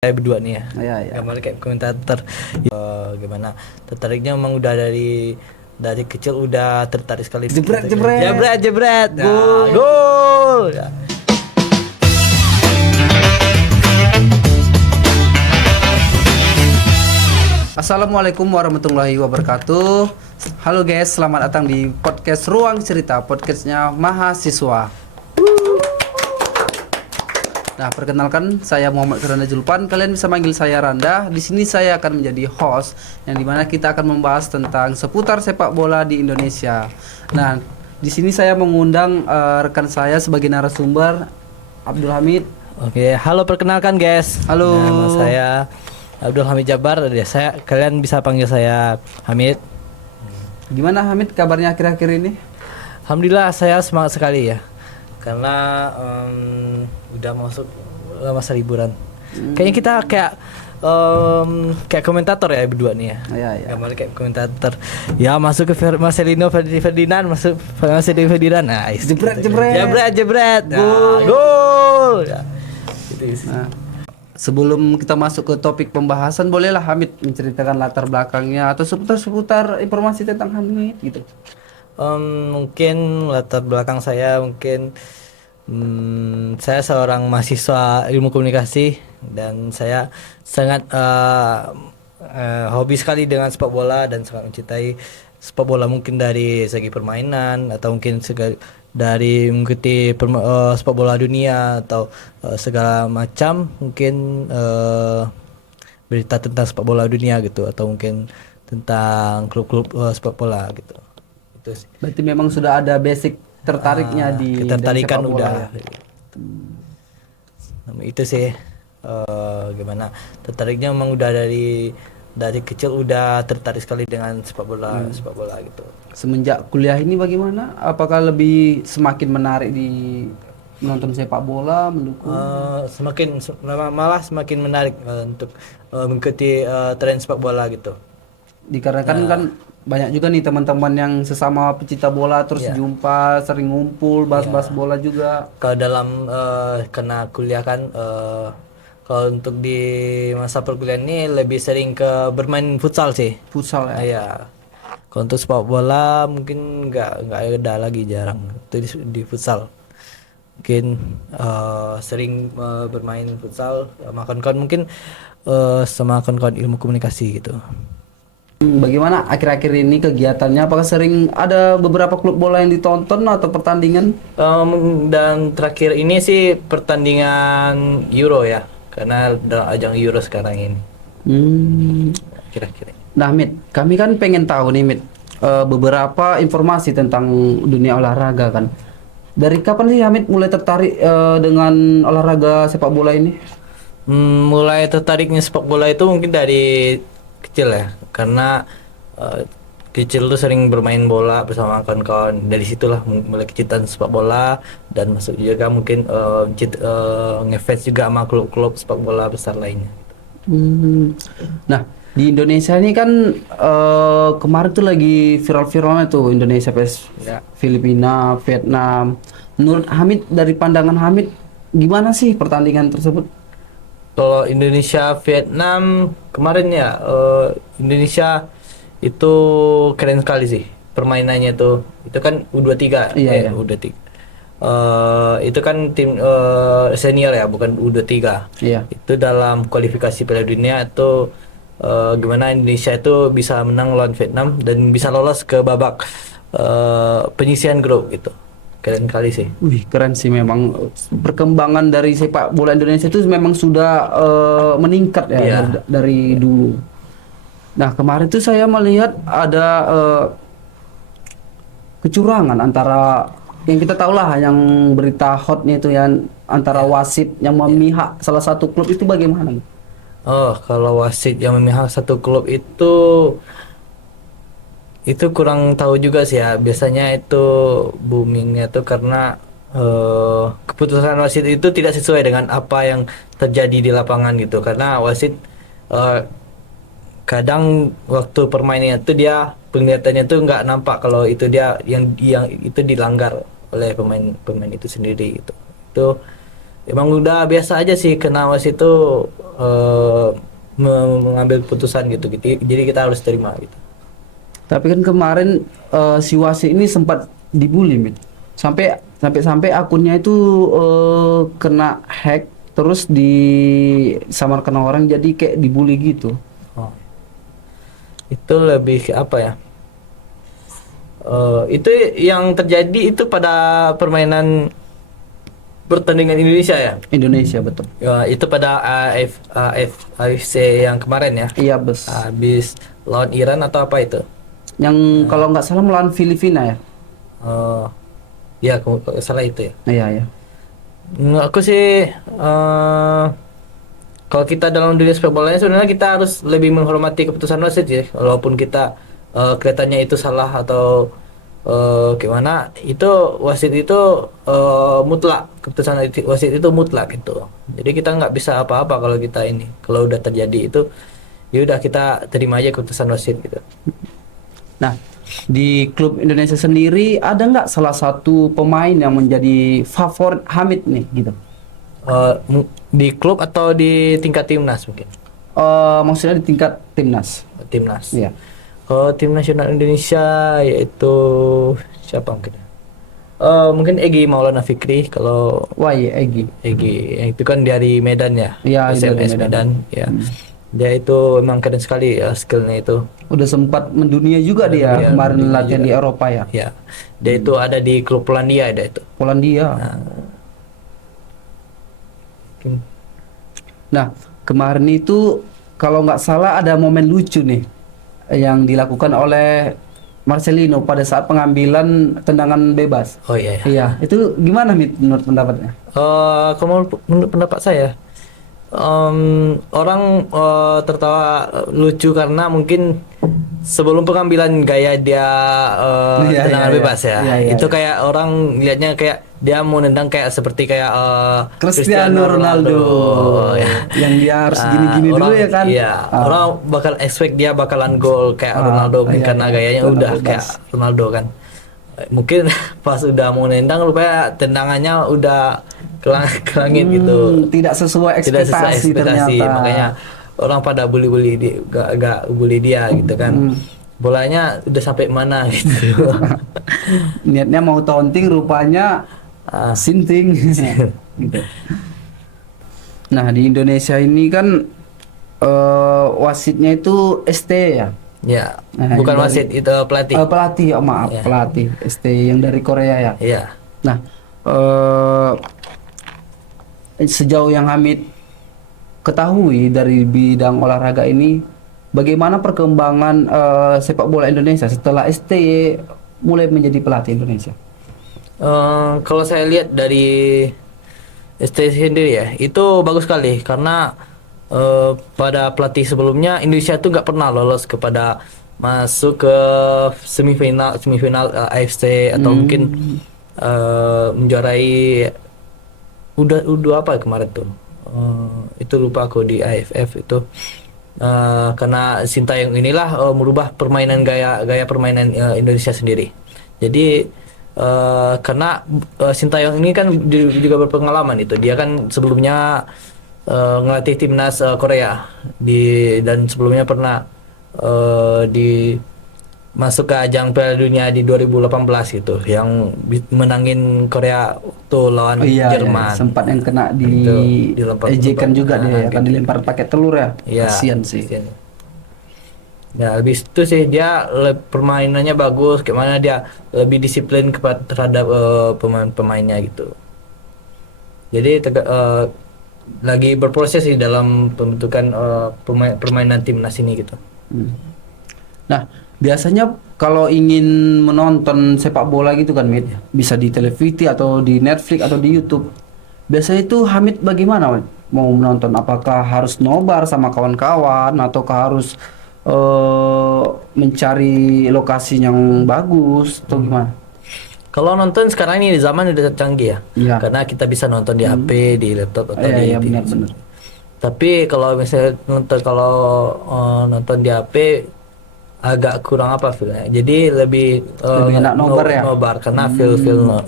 Saya berdua nih ya. Iya, iya. Gambar kayak komentator. Gimana? Tertariknya memang udah dari kecil udah tertarik sekali. Jebret, gitu. jebret. Jebret, jebret. Nah, Gol. gol. Ya. Assalamualaikum warahmatullahi wabarakatuh. Halo guys, selamat datang di podcast Ruang Cerita, podcastnya mahasiswa. Nah, perkenalkan saya Muhammad Randa Julpan. Kalian bisa manggil saya Randa. Di sini saya akan menjadi host, yang dimana kita akan membahas tentang seputar sepak bola di Indonesia. Nah, di sini saya mengundang rekan saya sebagai narasumber, Abdul Hamid. Oke, halo, perkenalkan guys. Halo. Nama saya Abdul Hamid Jabar. Kalian bisa panggil saya Hamid. Gimana Hamid kabarnya akhir-akhir ini? Alhamdulillah saya semangat sekali ya. Karena udah masuk masa liburan. Kayaknya kita kayak komentator ya berdua nih ya. Iya, iya. Gambar kayak komentator. Ya masuk ke Marcelino Ferdinand, masuk Marcelino Ferdinand. Nah, Jebret, jebret. Jebret, jebret. Nah, Gol. gol. Ya. Gitu sih. Nah, sebelum kita masuk ke topik pembahasan, bolehlah Hamid menceritakan latar belakangnya atau seputar informasi tentang Hamid gitu. Mungkin latar belakang saya saya seorang mahasiswa ilmu komunikasi dan saya sangat hobi sekali dengan sepak bola dan sangat mencintai sepak bola, mungkin dari segi permainan atau mungkin dari mengikuti sepak bola dunia atau segala macam, mungkin berita tentang sepak bola dunia gitu, atau mungkin tentang klub-klub sepak bola gitu. Itu sih. Berarti memang sudah ada basic tertariknya di ketertarikan sepak bola, udah ya? Itu sih gimana tertariknya memang udah dari kecil udah tertarik sekali dengan sepak bola gitu. Semenjak kuliah ini bagaimana? Apakah lebih semakin menarik di menonton sepak bola, mendukung? Malah semakin menarik untuk mengikuti tren sepak bola gitu. Dikarenakan kan banyak juga nih teman-teman yang sesama pecinta bola terus jumpa, sering ngumpul, bahas-bahas bola juga. Kalau dalam kena kuliah kan, kalau untuk di masa perkuliahan ini lebih sering ke bermain futsal sih. Futsal ya. Iya. Kalau untuk sepak bola mungkin nggak ada lagi, jarang. Itu di futsal. Mungkin sering bermain futsal sama kawan-kawan, mungkin sama kawan-kawan ilmu komunikasi gitu. Bagaimana akhir-akhir ini kegiatannya? Apakah sering ada beberapa klub bola yang ditonton atau pertandingan? Dan terakhir ini sih pertandingan Euro ya, karena dalam ajang Euro sekarang ini. Kira-kira. Nah, Mit, kami kan pengen tahu nih, Mit, beberapa informasi tentang dunia olahraga kan. Dari kapan sih Hamid mulai tertarik dengan olahraga sepak bola ini? Mulai tertariknya sepak bola itu mungkin dari kecil ya, karena kecil tuh sering bermain bola bersama kawan-kawan. Dari situlah mulai kecintaan sepak bola, dan masuk juga mungkin ngefans juga sama klub-klub sepak bola besar lainnya. Nah, di Indonesia ini kan kemarin tuh lagi viral-viralnya tuh Indonesia vs Filipina, Vietnam. Menurut Hamid, dari pandangan Hamid, gimana sih pertandingan tersebut? Kalau Indonesia Vietnam kemarin ya, Indonesia itu keren sekali sih permainannya tuh. Itu kan U23. Iya. U23. Itu kan tim senior ya, bukan U23. Iya. Itu dalam kualifikasi Piala Dunia itu gimana Indonesia itu bisa menang lawan Vietnam dan bisa lolos ke babak penyisihan grup gitu. Keren kali sih. Wih, keren sih memang. Perkembangan dari sepak bola Indonesia itu memang sudah meningkat ya dari dulu. Nah, kemarin tuh saya melihat ada kecurangan antara, yang kita tahu lah, yang berita hotnya itu yang antara wasit yang memihak salah satu klub, itu bagaimana? Oh, kalau wasit yang memihak satu klub itu kurang tahu juga sih ya. Biasanya itu boomingnya tuh karena keputusan wasit itu tidak sesuai dengan apa yang terjadi di lapangan gitu. Karena wasit kadang waktu permainannya tuh dia penglihatannya tuh nggak nampak kalau itu dia yang itu dilanggar oleh pemain itu sendiri gitu. Itu emang udah biasa aja sih kena wasit itu mengambil keputusan gitu. Jadi kita harus terima gitu. Tapi kan kemarin si wasit ini sempat dibully, Mit. Sampai akunnya itu kena hack, terus disamarkan orang jadi kayak dibully gitu. Oh. Itu lebih ke apa ya? Itu yang terjadi itu pada permainan pertandingan Indonesia ya? Indonesia betul. Ya, itu pada AFC yang kemarin ya? Iya, bes. Habis lawan Iran atau apa itu? Yang kalau nggak salah melawan Filipina ya? Ya, kalau salah itu ya. Iya, ya. Aku sih kalau kita dalam dunia sepak bolanya sebenarnya kita harus lebih menghormati keputusan wasit ya. Walaupun kita kelihatannya itu salah atau gimana, itu wasit itu mutlak, keputusan wasit itu mutlak gitu. Jadi kita nggak bisa apa-apa kalau kita ini, kalau udah terjadi itu ya udah kita terima aja keputusan wasit gitu. Nah, di klub Indonesia sendiri ada nggak salah satu pemain yang menjadi favorit Hamid nih gitu? Di klub atau di tingkat timnas mungkin? Maksudnya di tingkat timnas. Timnas. Iya. Kalau tim nasional Indonesia yaitu siapa mungkin? Mungkin Egy Maulana Fikri. Kalau Wah, iya, Egy. Egy itu kan dari Medan ya? Iya, dari SMS Medan. Medan. Ya. Dia itu memang keren sekali skillnya itu. Udah sempat mendunia juga dia Mendunia, kemarin mendunia latihan juga. di Eropa ya. Ya. Dia itu ada di klub Polandia dia itu. Polandia. Nah, kemarin itu kalau nggak salah ada momen lucu nih yang dilakukan oleh Marcelino pada saat pengambilan tendangan bebas. Oh iya. Iya, itu gimana menurut pendapatnya? Kalau menurut pendapat saya, orang tertawa lucu karena mungkin sebelum pengambilan gaya dia Iya, tendangan iya, bebas ya. iya, iya, Itu iya. kayak orang lihatnya kayak dia mau nendang kayak seperti kayak Cristiano Ronaldo. Ya. Yang dia harus gini-gini dulu Orang- ya kan? Iya, orang bakal expect dia bakalan gol kayak Ronaldo mungkin iya, karena iya. gayanya Tendangan udah bebas. kayak Ronaldo kan. Mungkin pas udah mau nendang rupanya tendangannya udah ke langit gitu. Tidak sesuai Tidak sesuai ekspektasi ekspektasi, ternyata. makanya orang pada bully dia, gak bully dia gitu kan. Bolanya udah sampai mana gitu. Niatnya mau taunting, rupanya sinting. Gitu. Nah, di Indonesia ini kan wasitnya itu ST ya. Ya, Nah, bukan yang wasit itu pelatih. Pelatih, oh maaf, Ya. pelatih ST yang dari Korea ya. Iya. Nah, sejauh yang Hamid ketahui dari bidang olahraga ini, bagaimana perkembangan sepak bola Indonesia setelah ST mulai menjadi pelatih Indonesia? Kalau saya lihat dari ST sendiri ya, itu bagus sekali karena pada pelatih sebelumnya Indonesia tuh nggak pernah lolos kepada masuk ke semifinal AFC atau mungkin menjuarai udah apa kemarin tuh, itu lupa aku di AFF itu. Karena Sintayong inilah merubah permainan gaya permainan Indonesia sendiri. Jadi karena Sintayong ini kan juga berpengalaman itu. Dia kan sebelumnya ngelatih timnas Korea dan sebelumnya pernah masuk ke ajang Piala Dunia di 2018 gitu, yang menangin Korea tuh lawan Jerman. Sempat yang kena Itu, dilempar ejekan juga dia, akan gitu. dilempar pakai telur ya. Iya, Kasian sih. kasian. Nah, habis itu sih dia permainannya bagus, gimana dia lebih disiplin terhadap pemain-pemainnya gitu. Jadi lagi berproses sih dalam pembentukan permainan timnas ini gitu. Nah, biasanya kalau ingin menonton sepak bola gitu kan, Mit, bisa di televisi atau di Netflix atau di YouTube. Biasanya itu Hamid bagaimana, Mit? Mau menonton? Apakah harus nobar sama kawan-kawan ataukah harus mencari lokasi yang bagus atau gimana? Kalau nonton sekarang ini di zaman udah canggih ya. Iya. Karena kita bisa nonton di HP, di laptop atau di Iya, TV. benar-benar. Tapi kalau misalnya nonton di HP agak kurang apa feelnya. Jadi lebih Enak nobar ya? Nobar karena feel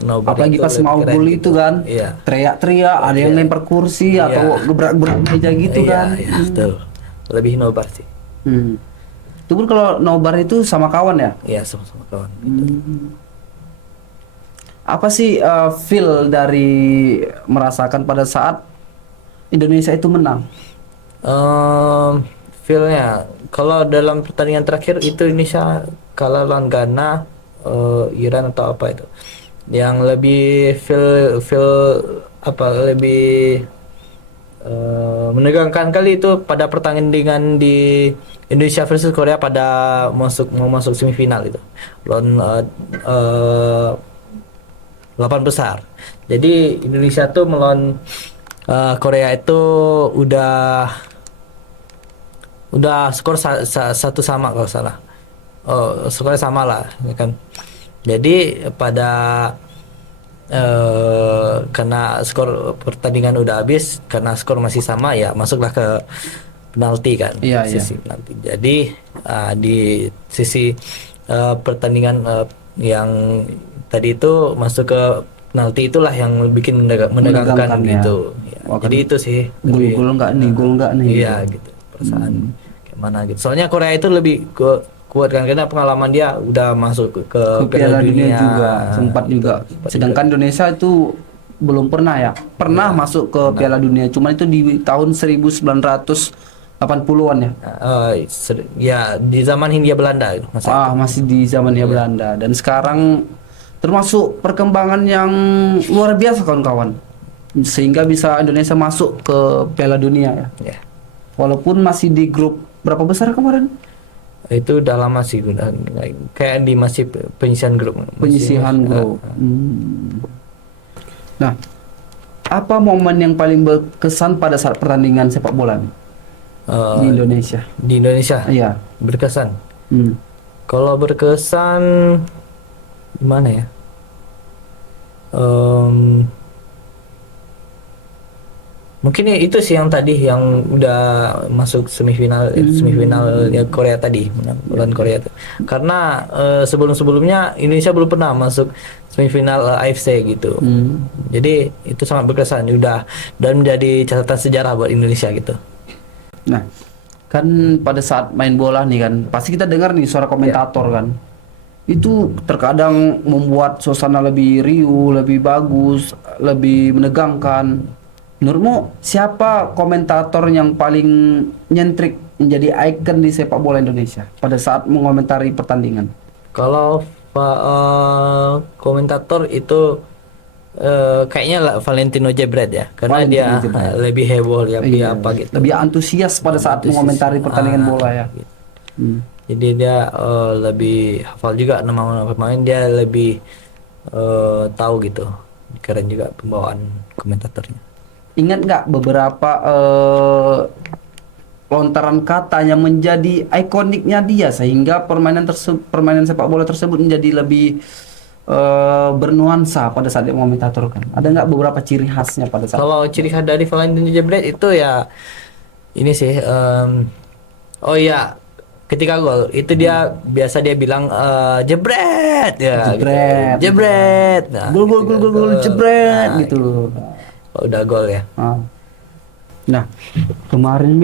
nobar. Apalagi itu pas lebih mau keren gol gitu. itu kan, Iya. teriak-teriak, ada yang lempar kursi Iya. atau gebrak-gebrak meja gitu Iya, kan. iya, betul. lebih nobar sih. Itu pun kalau nobar itu sama kawan ya? Ya sama-sama kawan. Apa sih feel dari merasakan pada saat Indonesia itu menang? Feelnya kalau dalam pertandingan terakhir itu Indonesia kalah lawan Ghana, Iran atau apa itu, yang lebih feel apa lebih menegangkan kali itu pada pertandingan di Indonesia versus Korea pada mau masuk semifinal itu lawan 8 besar. Jadi Indonesia tuh melawan Korea itu udah skor satu sama kalau salah. Oh, skornya sama lah, ya kan. Jadi pada karena skor pertandingan udah habis, karena skor masih sama ya masuklah ke penalti kan. Iya, Sisi penalti. Jadi di sisi pertandingan yang tadi itu masuk ke penalti, itulah yang bikin menegangkan Ya. gitu. Ya, Wah, jadi kan itu sih lebih Gol nggak nih, gol nggak nih. iya gitu perasaan kayak mana gitu. Soalnya Korea itu lebih kuat kan karena pengalaman dia udah masuk ke Piala Dunia juga sempat gitu. juga. Sedangkan Indonesia itu belum pernah ya. Pernah masuk ke Piala Dunia, cuman itu di tahun 1980-an ya. Ya di zaman Hindia Belanda gitu, masa Masih di zaman ya Belanda, dan sekarang termasuk perkembangan yang luar biasa kawan-kawan. Sehingga bisa Indonesia masuk ke Piala Dunia ya. ya. Walaupun masih di grup berapa besar kemarin? Itu udah lama sih udah, kayak di masih penyisihan grup. Penyisihan grup. Nah, apa momen yang paling berkesan pada saat pertandingan sepak bola di Indonesia? Di Indonesia Iya. berkesan. Kalau berkesan gimana ya? Mungkin itu sih yang tadi yang udah masuk semifinal ya Korea tadi menang Korea itu. Karena sebelumnya Indonesia belum pernah masuk semifinal AFC gitu. Jadi itu sangat berkesan udah dan menjadi catatan sejarah buat Indonesia gitu. Nah, kan pada saat main bola nih kan pasti kita dengar nih suara komentator kan. Itu terkadang membuat suasana lebih riuh, lebih bagus, lebih menegangkan. Menurutmu siapa komentator yang paling nyentrik menjadi ikon di sepak bola Indonesia pada saat mengomentari pertandingan? Kalau komentator itu kayaknya Valentino Jebret ya, karena dia lebih heboh ya, apa gitu. Lebih antusias pada saat mengomentari pertandingan bola ya. Gitu. Jadi dia lebih hafal juga nama pemain, dia lebih tahu gitu. Keren juga pembawaan komentatornya. Ingat nggak beberapa lontaran kata yang menjadi ikoniknya dia sehingga permainan sepak bola tersebut menjadi lebih bernuansa pada saat dia menkomentatorkan? Ada nggak beberapa ciri khasnya pada saat? Kalau ciri khas dari Valentino Jebret itu ya ini sih, oh iya, ketika gol itu dia biasa dia bilang jebret ya, Jebret. gitu. Jebret, nah, gol jebret gitu. Kalau udah gol ya. Nah, kemarin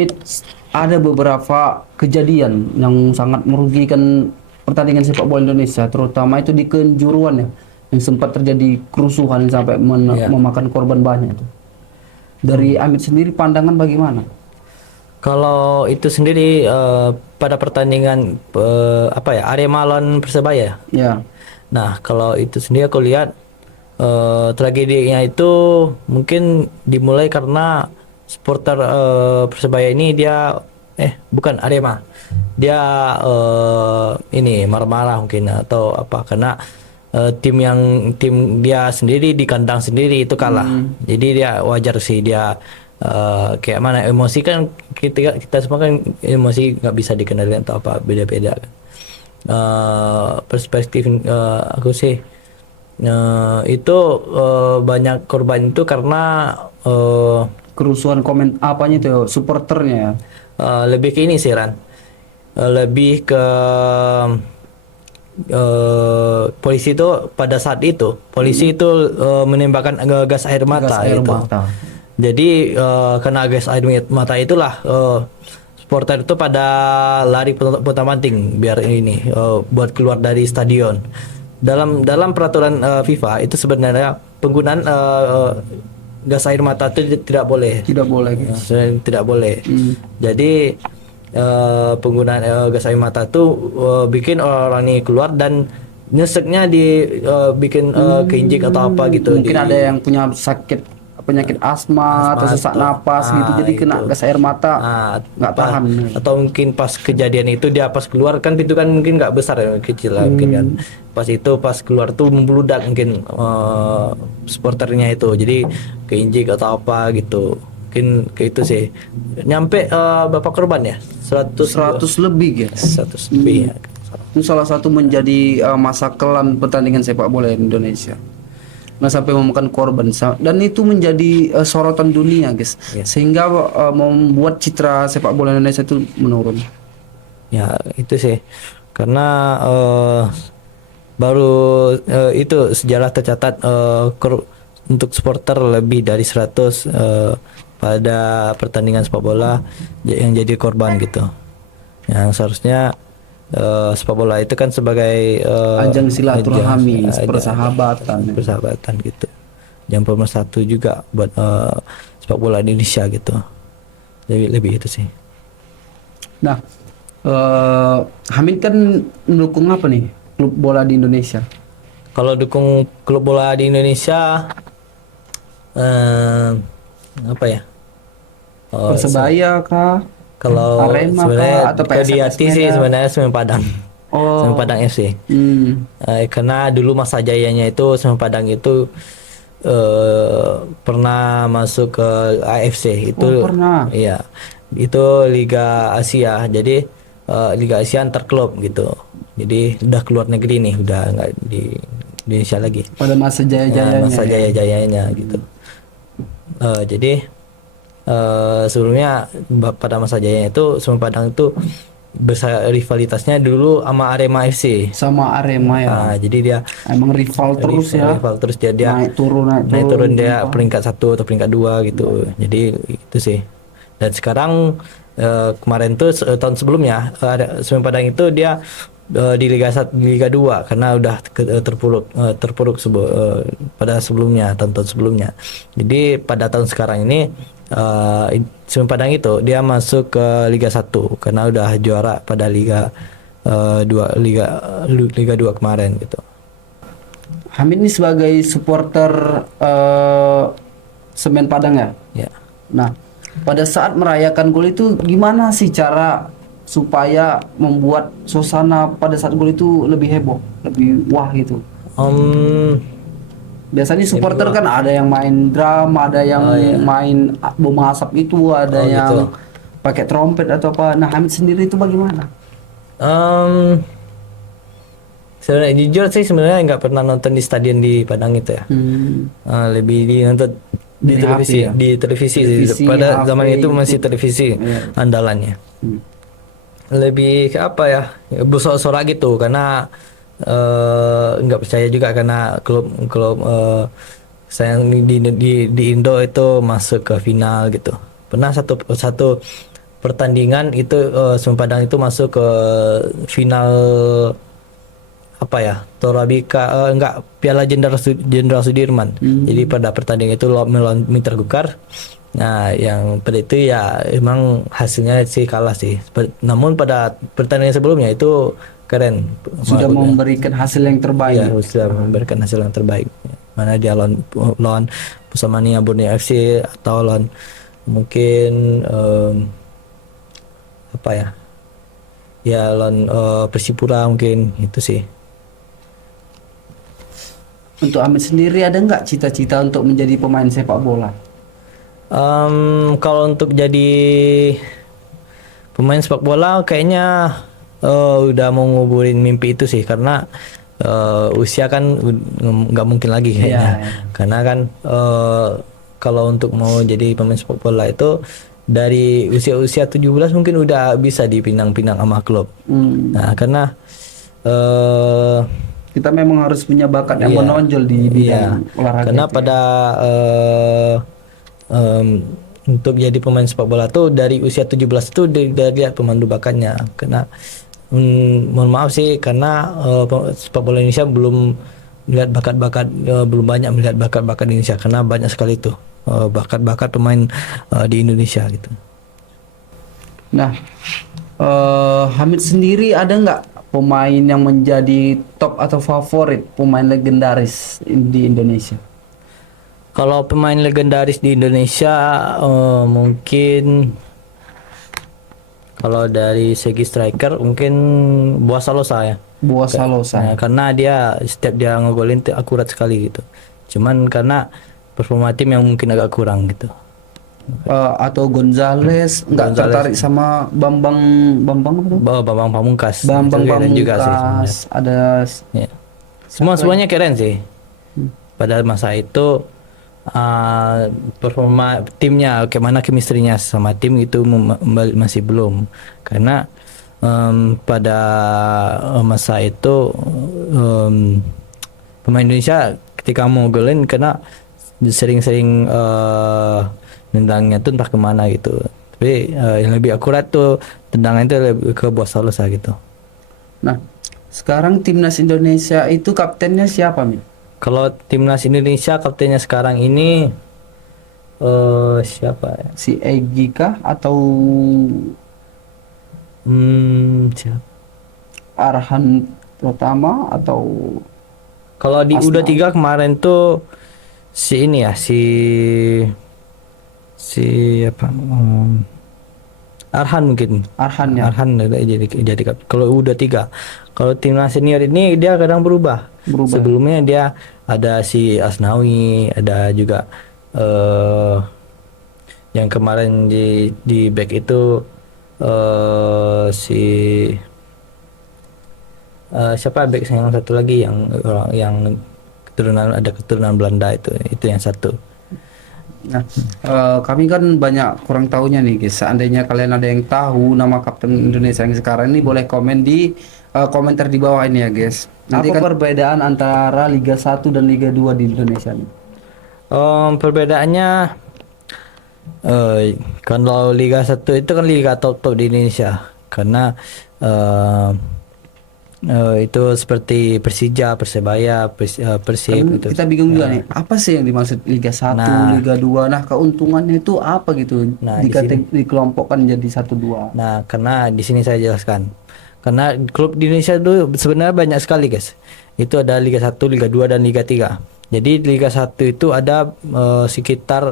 ada beberapa kejadian yang sangat merugikan pertandingan sepak bola Indonesia, terutama itu di Kanjuruhan ya, yang sempat terjadi kerusuhan sampai memakan korban banyak itu. Dari Amit sendiri pandangan bagaimana? Kalau itu sendiri pada pertandingan Arema lawan Persebaya. Ya. Nah, kalau itu sendiri aku lihat tragedinya itu mungkin dimulai karena supporter Persebaya ini dia bukan Arema. Dia ini marah-marah mungkin atau apa, karena tim dia sendiri di kandang sendiri itu kalah. Jadi dia wajar sih dia kayak mana, emosi kan kita semua kan emosi nggak bisa dikendalikan atau apa, beda-beda kan. Perspektif aku sih itu banyak korban itu karena kerusuhan apanya itu supporternya ya. Lebih ke ini sih Ran, lebih ke polisi itu pada saat itu itu menembakkan gas air mata. Jadi karena gas air mata itulah supporter itu pada lari putar-panting biar ini buat keluar dari stadion. Dalam peraturan FIFA itu sebenarnya penggunaan gas air mata itu tidak boleh. Tidak boleh gitu. Tidak boleh. Jadi penggunaan gas air mata itu bikin orang ini keluar dan nyeseknya bikin keinjek atau apa gitu. Mungkin ada yang punya penyakit asma atau sesak napas gitu, jadi kena gas air mata nggak tahan. Atau mungkin pas kejadian itu dia pas keluar kan pintu kan mungkin nggak besar ya, kecil lah mungkin kan. Pas keluar tuh membludak mungkin supporternya itu, jadi keinjek atau apa gitu. Mungkin ke itu sih. Nyampe berapa korban ya? 100 lebih guys. 100 lebih ya. Itu salah satu menjadi masa kelam pertandingan sepak bola di Indonesia. Nah, sampai memakan korban dan itu menjadi sorotan dunia guys, sehingga membuat citra sepak bola Indonesia itu menurun. Ya itu sih karena baru itu sejarah tercatat untuk supporter lebih dari 100 pada pertandingan sepak bola yang jadi korban gitu. Yang seharusnya sepak bola itu kan sebagai ajang silaturahmi, persahabatan gitu. Yang pemersatu juga buat sepak bola Indonesia gitu. Lebih itu sih. Nah, Hamid kan mendukung apa nih klub bola di Indonesia? Kalau dukung klub bola di Indonesia apa ya? Persebaya kah? Kalau Arema sebenarnya atau di hati sih sebenarnya Semen Padang. Semen Padang FC. Karena dulu masa jayanya itu Semen Padang itu pernah masuk ke AFC itu. Pernah. Iya. Itu Liga Asia. Jadi Liga Asia antar klub gitu. Jadi udah keluar negeri nih, udah nggak di Indonesia lagi. Pada masa jaya-jayanya. Masa jaya-jayanya gitu. Jadi sebelumnya pada masa jayanya itu Semen Padang itu rivalitasnya dulu sama Arema FC. Sama Arema ya. Nah, jadi dia emang rival terus ya. Rival terus dia naik turun dia peringkat 1 atau peringkat 2 gitu. Jadi itu sih. Dan sekarang kemarin tuh tahun sebelumnya ada Semen Padang itu dia di Liga 1, Liga 2 karena udah terpuruk pada sebelumnya, tahun-tahun sebelumnya. Jadi pada tahun sekarang ini Semen Padang itu dia masuk ke Liga 1 karena udah juara pada Liga 2 Liga 2 kemarin gitu. Hamid ini sebagai supporter Semen Padang ya? Ya. Nah, pada saat merayakan gol itu gimana sih cara supaya membuat suasana pada saat gol itu lebih heboh, lebih wah gitu? Biasanya supporter kan ada yang main drum, ada yang main bom asap itu, ada yang pakai trompet atau apa. Nah, Hamid sendiri itu bagaimana? Sebenarnya jujur sih sebenarnya nggak pernah nonton di stadion di Padang itu ya. Lebih di nonton di televisi, ya? Di televisi pada HP, zaman itu masih televisi andalannya. Lebih ke apa ya? Bersorak-sorak gitu karena nggak percaya juga karena klub saya di Indo itu masuk ke final gitu. Pernah satu pertandingan itu Semen Padang itu masuk ke final apa ya, Torabika Piala Jenderal Sudirman. Jadi pada pertandingan itu melawan Mitra Kukar. Nah, yang pada itu ya emang hasilnya sih kalah sih. Namun pada pertandingan sebelumnya itu keren. Sudah memberikan hasil yang terbaik. Ya, sudah memberikan hasil yang terbaik. Mana dia lawan Pusamania Borneo FC atau lawan mungkin apa ya? Ya lawan Persipura mungkin itu sih. Untuk Hamid sendiri ada nggak cita-cita untuk menjadi pemain sepak bola? Kalau untuk jadi pemain sepak bola kayaknya udah mau nguburin mimpi itu sih karena usia kan nggak mungkin lagi kayaknya. Karena kan kalau untuk mau jadi pemain sepak bola itu dari usia 17 mungkin udah bisa dipinang-pinang sama klub. Nah, karena kita memang harus punya bakat yang menonjol di bidang olahraga. Karena pada untuk jadi pemain sepak bola tuh dari usia 17 itu udah lihat pemandu bakatnya. Karena mohon maaf sih karena sepak bola Indonesia belum melihat bakat-bakat belum banyak melihat bakat-bakat Indonesia karena banyak sekali tuh bakat-bakat pemain di Indonesia gitu. Nah, Hamid sendiri ada nggak pemain yang menjadi top atau favorit pemain legendaris di Indonesia? Kalau pemain legendaris di Indonesia mungkin kalau dari segi striker mungkin Boas Salosa ya. Boas Salosa. Nah, karena dia setiap dia ngegolin tuh akurat sekali gitu. Cuman karena performa tim yang mungkin agak kurang gitu. Atau Gonzales nggak tertarik sama Bambang Bambang apa tuh? Bambang Pamungkas. Bambang Itu keren juga sih Pamungkas, sebenarnya. ada Ya. Semuanya keren sih. Pada masa itu performa timnya, bagaimana chemistry-nya sama tim itu masih belum. Karena pada masa itu pemain Indonesia ketika mau golin kena sering-sering tendangnya tuh entah kemana gitu. Tapi yang lebih akurat tuh tendangan itu lebih ke Boas Salosa gitu. Nah, sekarang timnas Indonesia itu kaptennya siapa, Mi? Kalau timnas Indonesia kaptennya sekarang ini siapa ya? Si Egy kah atau Siapa? Arhan Pratama atau Kalau di Asnawi? U23 kemarin tuh si ini ya si apa? Arhan mungkin. Arhan ya? Arhan jadi kalau U23. Kalau timnas senior ini dia kadang berubah. Sebelumnya dia ada si Asnawi, ada juga yang kemarin di back itu si siapa back yang satu lagi yang keturunan Belanda itu yang satu. Nah, kami kan banyak kurang tahunya nih guys. Seandainya kalian ada yang tahu nama kapten Indonesia yang sekarang ini, boleh komen di komentar di bawah ini ya guys. Nanti apa perbedaan antara Liga 1 dan Liga 2 di Indonesia nih? Perbedaannya kalau Liga 1 itu kan liga top di Indonesia karena itu seperti Persija, Persebaya, Persib Kan gitu. kita bingung juga nih, apa sih yang dimaksud Liga 1, Liga 2? Nah, keuntungannya itu apa gitu? Nah, dikelompokkan jadi 1 2. Nah, karena di sini saya jelaskan. Karena klub di Indonesia itu sebenarnya banyak sekali, guys. Itu ada Liga 1, Liga 2 dan Liga 3. Jadi Liga 1 itu ada sekitar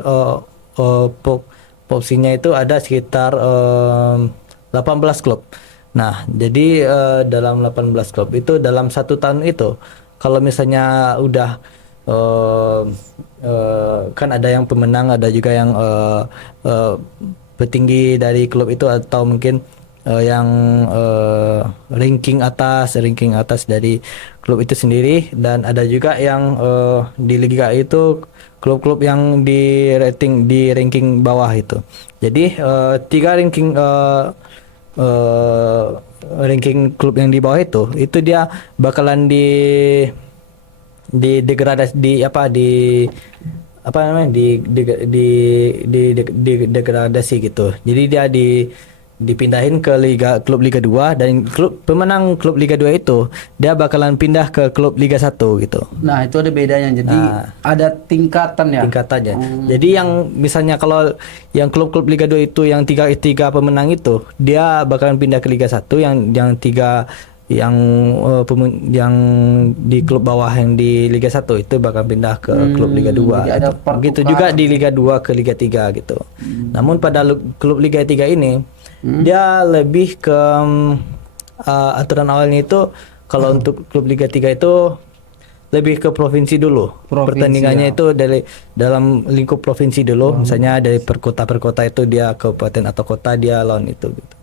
porsinya itu ada sekitar 18 klub. Nah, jadi dalam 18 klub itu dalam 1 tahun itu kalau misalnya udah kan ada yang pemenang, ada juga yang petinggi dari klub itu atau mungkin yang ranking atas dari klub itu sendiri, dan ada juga yang di liga itu klub-klub yang di ranking bawah itu. Jadi 3 ranking klub yang di bawah itu dia bakalan di degradasi degradasi gitu. Jadi dia dipindahin ke klub Liga 2, dan pemenang klub Liga 2 itu dia bakalan pindah ke klub Liga 1 gitu. Nah, itu ada bedanya. Jadi ada tingkatan ya. Tingkatannya. Jadi yang misalnya kalau yang klub-klub Liga 2 itu yang tiga pemenang itu dia bakalan pindah ke Liga 1, yang tiga yang di klub bawah yang di Liga 1 itu bakal pindah ke klub Liga 2 gitu. Begitu juga di Liga 2 ke Liga 3 gitu. Namun pada klub Liga 3 ini dia lebih ke aturan awalnya itu kalau untuk klub Liga 3 itu lebih ke provinsi dulu. Pertandingannya itu dari dalam lingkup provinsi dulu. Misalnya dari per kota itu dia kabupaten atau kota dia lawan itu gitu.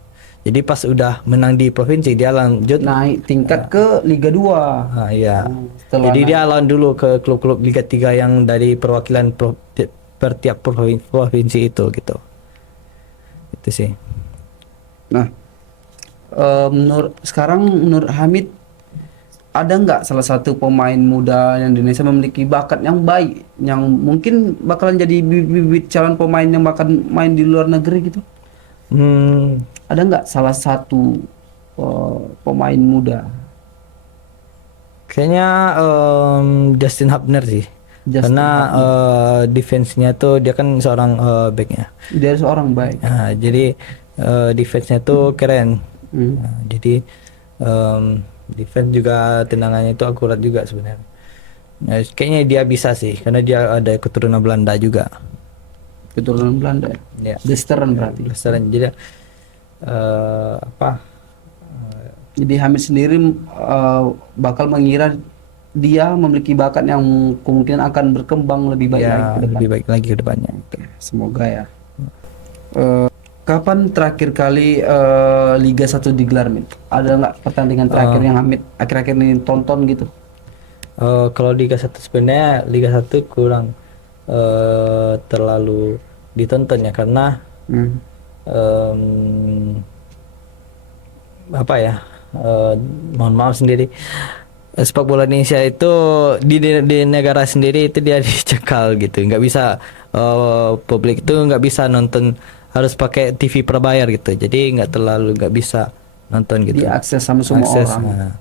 Jadi pas udah menang di provinsi dia lanjut naik tingkat ke Liga 2. Iya. Jadi dia lawan dulu ke klub-klub Liga 3 yang dari perwakilan per tiap provinsi itu gitu. Itu sih. Nah, menurut Hamid ada nggak salah satu pemain muda yang di Indonesia memiliki bakat yang baik, yang mungkin bakalan jadi bibit calon pemain yang bakal main di luar negeri gitu? Hmm, Ada nggak salah satu pemain muda? kayaknya Justin Hubner sih. Justin Karena defense-nya tuh dia kan seorang back-nya. Dia seorang baik. Nah, jadi defense-nya tuh keren. Hmm. Nah, jadi defense juga tendangannya itu akurat juga sebenarnya. Nah, kayaknya dia bisa sih karena dia ada keturunan Belanda juga. Keturunan Belanda. Ya. Desteren berarti. Lestaren. Jadi apa? Jadi Hamid sendiri bakal mengira dia memiliki bakat yang kemungkinan akan berkembang lebih baik lagi Ya, ke depan. lebih baik lagi ke depannya. Semoga ya. Kapan terakhir kali Liga 1 digelar, Mit? Ada nggak pertandingan terakhir yang Hamid akhir-akhir ini tonton gitu? Kalau Liga 1 sebenarnya Liga 1 kurang terlalu ditonton ya karena apa ya? Mohon maaf sendiri. Sepak bola Indonesia itu di negara sendiri itu dia dicekal gitu, nggak bisa publik itu nggak bisa nonton, harus pakai TV berbayar gitu, jadi nggak bisa nonton gitu. Diakses sama semua Akses, orang. nah.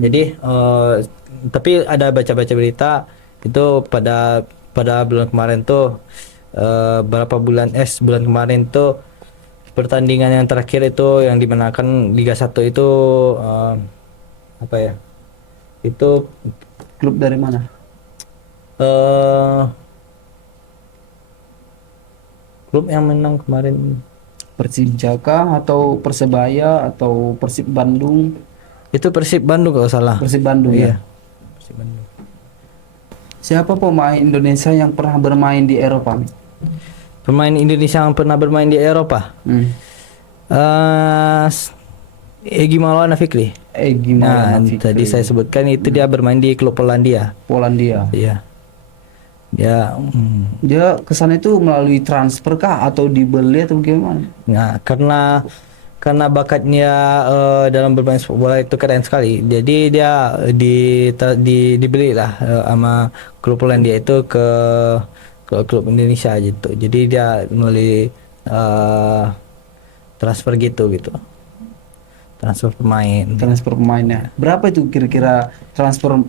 Jadi tapi ada baca-baca berita itu pada bulan kemarin tuh bulan kemarin tuh pertandingan yang terakhir itu yang dimenangkan Liga 1 itu apa ya? Itu Klub dari mana? Klub yang menang kemarin Persib Jaka atau Persebaya atau Persib Bandung? itu Persib Bandung kalau salah. Persib Bandung Iya. ya. Persib Bandung. Siapa pemain Indonesia yang pernah bermain di Eropa, Mit? Pemain Indonesia yang pernah bermain di Eropa. Egy Maulana Fikri. Gimana? Nah, tadi saya sebutkan itu dia bermain di klub Polandia. Polandia. Iya. Dia Dia kesana itu melalui transfer kah atau dibeli atau gimana? nah karena bakatnya dalam bermain sepak bola itu keren sekali. Jadi dia dibeli lah sama klub Polandia itu ke klub Indonesia gitu. Jadi dia melalui transfer gitu. Transfer pemain. Transfer pemainnya. Berapa itu kira-kira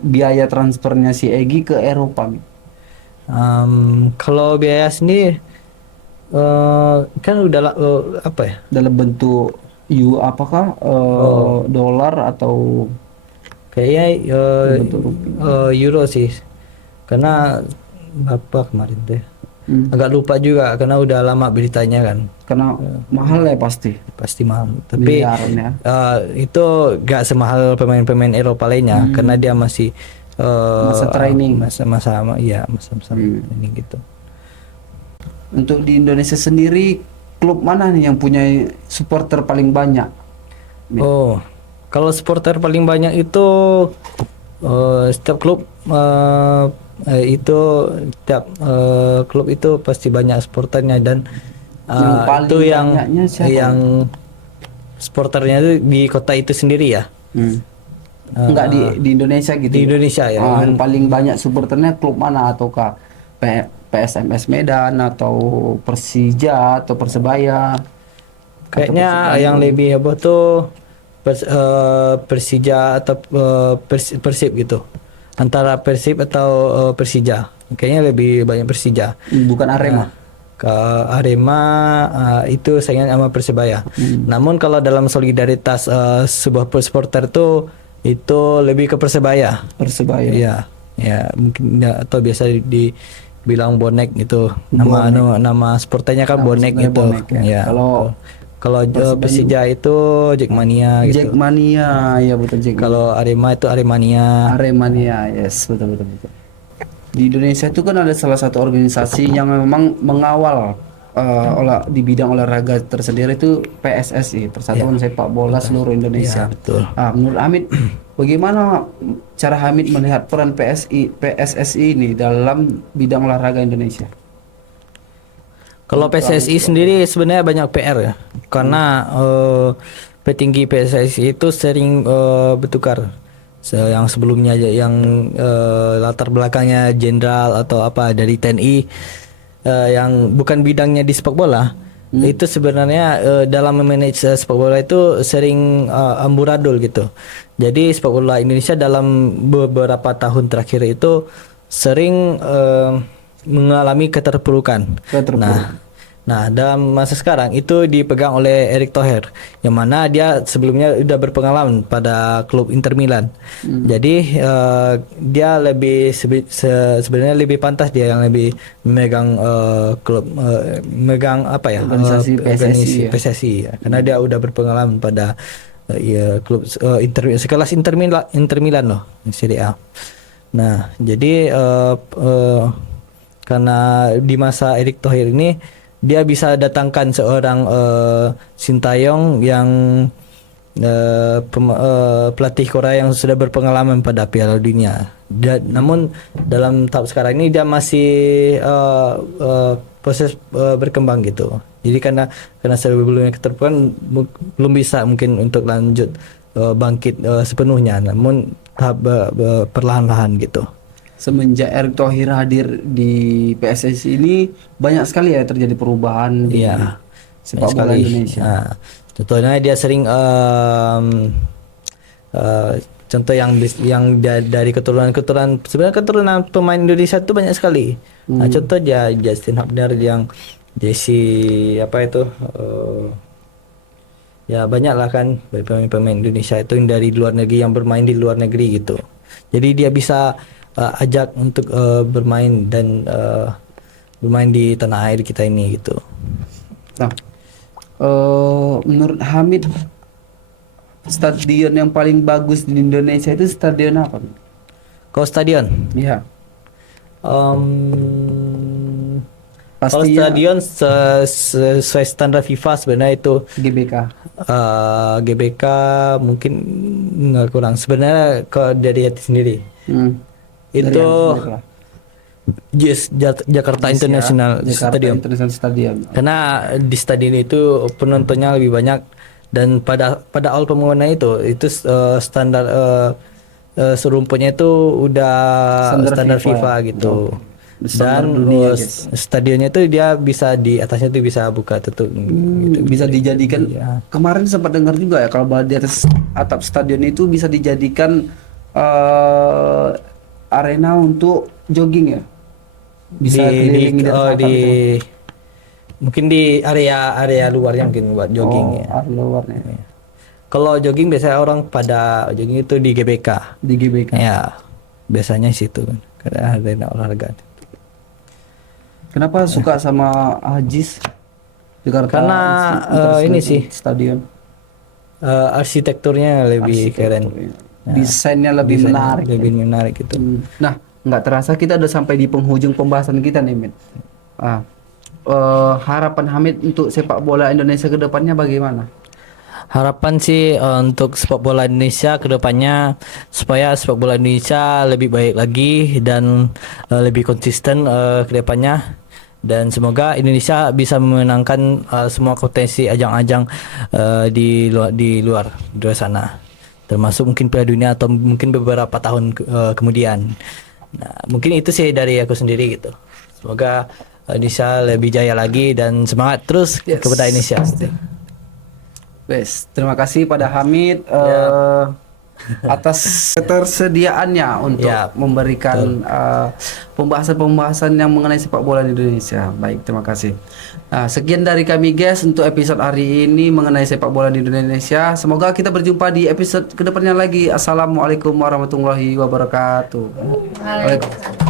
biaya transfernya si Egy ke Eropa, Mit? Kalau biaya sendiri kan udah apa ya? Dalam bentuk apakah dolar atau Kayaknya bentuk rupiah? euro sih. Karena berapa kemarin tuh? Agak lupa juga karena udah lama beritanya kan. Karena mahal ya pasti. Pasti mahal. Tapi Miliaran ya. itu gak semahal pemain-pemain Eropa lainnya karena dia masih Masa training. masa training gitu. Untuk di Indonesia sendiri, klub mana nih yang punya supporter paling banyak? Oh, kalau supporter paling banyak itu setiap klub itu setiap klub itu pasti banyak supporternya dan Yang paling itu banyaknya siapa? yang supporternya itu di kota itu sendiri ya. Enggak di Indonesia gitu. Di Indonesia ya. Yang paling banyak supporternya klub mana, ataukah PSMS Medan atau Persija atau Persebaya? Kayaknya yang lebih heboh tuh Persija atau Persib gitu. Antara Persib atau Persija. Kayaknya lebih banyak Persija. Bukan Arema. Ke Arema itu saingan sama Persebaya. Namun kalau dalam solidaritas sebuah supporter tuh itu lebih ke Persebaya. Persebaya. Iya. Ya, mungkin ya, atau biasa dibilang bonek gitu. Nama supporternya kan Nama bonek supporternya gitu. bonek ya. Ya. Kalau Persija itu Jackmania gitu. Jackmania, ya betul Jackmania. Kalau Arema itu Aremania. Aremania, yes, betul. Di Indonesia itu kan ada salah satu organisasi yang memang mengawal di bidang olahraga tersendiri, itu PSSI, Persatuan Sepak Bola Seluruh Indonesia. Ya, betul. Menurut Hamid, bagaimana cara Hamid melihat peran PSSI ini dalam bidang olahraga Indonesia? Kalau PSSI sendiri sebenarnya banyak PR ya, karena petinggi PSSI itu sering bertukar yang sebelumnya yang latar belakangnya jenderal atau apa dari TNI, yang bukan bidangnya di sepak bola, itu sebenarnya dalam memanage sepak bola itu sering amburadul gitu. Jadi sepak bola Indonesia dalam beberapa tahun terakhir itu sering mengalami keterpurukan. Nah, dalam masa sekarang itu dipegang oleh Erick Thohir, yang mana dia sebelumnya sudah berpengalaman pada klub Inter Milan. Jadi dia lebih sebenarnya lebih pantas, dia yang lebih memegang klub, memegang apa ya, organisasi PSSI, ya. PSSI ya. Karena dia udah berpengalaman pada ya klub sekelas Inter Milan loh, Serie A. Nah, jadi karena di masa Erick Thohir ini dia bisa datangkan seorang Sintayong yang pelatih Korea yang sudah berpengalaman pada Piala Dunia. Namun dalam tahap sekarang ini dia masih proses berkembang gitu. Jadi karena sebelumnya keterpurukan belum bisa mungkin untuk lanjut bangkit sepenuhnya. Namun tahap perlahan-lahan gitu. Semenjak Erick Thohir hadir di PSSI ini banyak sekali ya terjadi perubahan di sepak bola Indonesia. Nah, contohnya dia sering contoh yang dari keturunan sebenarnya keturunan pemain Indonesia itu banyak sekali. Nah, contoh dia Justin Hubner, yang Jesse apa itu ya banyak lah kan pemain Indonesia itu yang dari luar negeri, yang bermain di luar negeri gitu. Jadi dia bisa ajak untuk bermain dan bermain di tanah air kita ini gitu. Nah, menurut Hamid, stadion yang paling bagus di Indonesia itu stadion apa? Kalau stadion? Iya. Kalau stadion sesuai standar FIFA sebenarnya itu GBK. GBK mungkin nggak kurang. Sebenarnya kalau dari hati sendiri. Itu Jakarta International Stadium. Karena di stadion itu penontonnya lebih banyak, dan pada awal pembangunan itu standar serumputnya itu udah standar FIFA gitu. Dan stadionnya itu dia bisa di atasnya itu bisa buka tutup gitu. Bisa dijadikan kemarin sempat dengar juga ya, kalau di atas atap stadion itu bisa dijadikan arena untuk jogging ya, bisa mungkin di area luarnya mungkin buat jogging ya. Area luarnya. Kalau jogging biasanya orang pada jogging itu di GBK. Di GBK. Ya, biasanya situ kan. Karena arena olahraga. Kenapa suka sama Ajis Jakarta? Karena ini sih stadion. Arsitekturnya lebih keren. Desainnya lebih menarik. Lebih menarik gitu. Nah, nggak terasa kita udah sampai di penghujung pembahasan kita nih, Mit. Harapan Hamid untuk sepak bola Indonesia ke depannya bagaimana? Harapan sih untuk sepak bola Indonesia ke depannya supaya sepak bola Indonesia lebih baik lagi dan lebih konsisten ke depannya, dan semoga Indonesia bisa memenangkan semua kompetensi ajang-ajang di luar sana, termasuk mungkin Piala Dunia atau mungkin beberapa tahun kemudian. Nah, mungkin itu sih dari aku sendiri gitu. Semoga Indonesia lebih jaya lagi dan semangat terus kepada Indonesia. Terima kasih pada Hamid atas ketersediaannya untuk memberikan pembahasan-pembahasan yang mengenai sepak bola di Indonesia. Baik, terima kasih. Nah, sekian dari kami guys untuk episode hari ini mengenai sepak bola di Indonesia. Semoga kita berjumpa di episode kedepannya lagi. Assalamualaikum warahmatullahi wabarakatuh. Waalaikumsalam.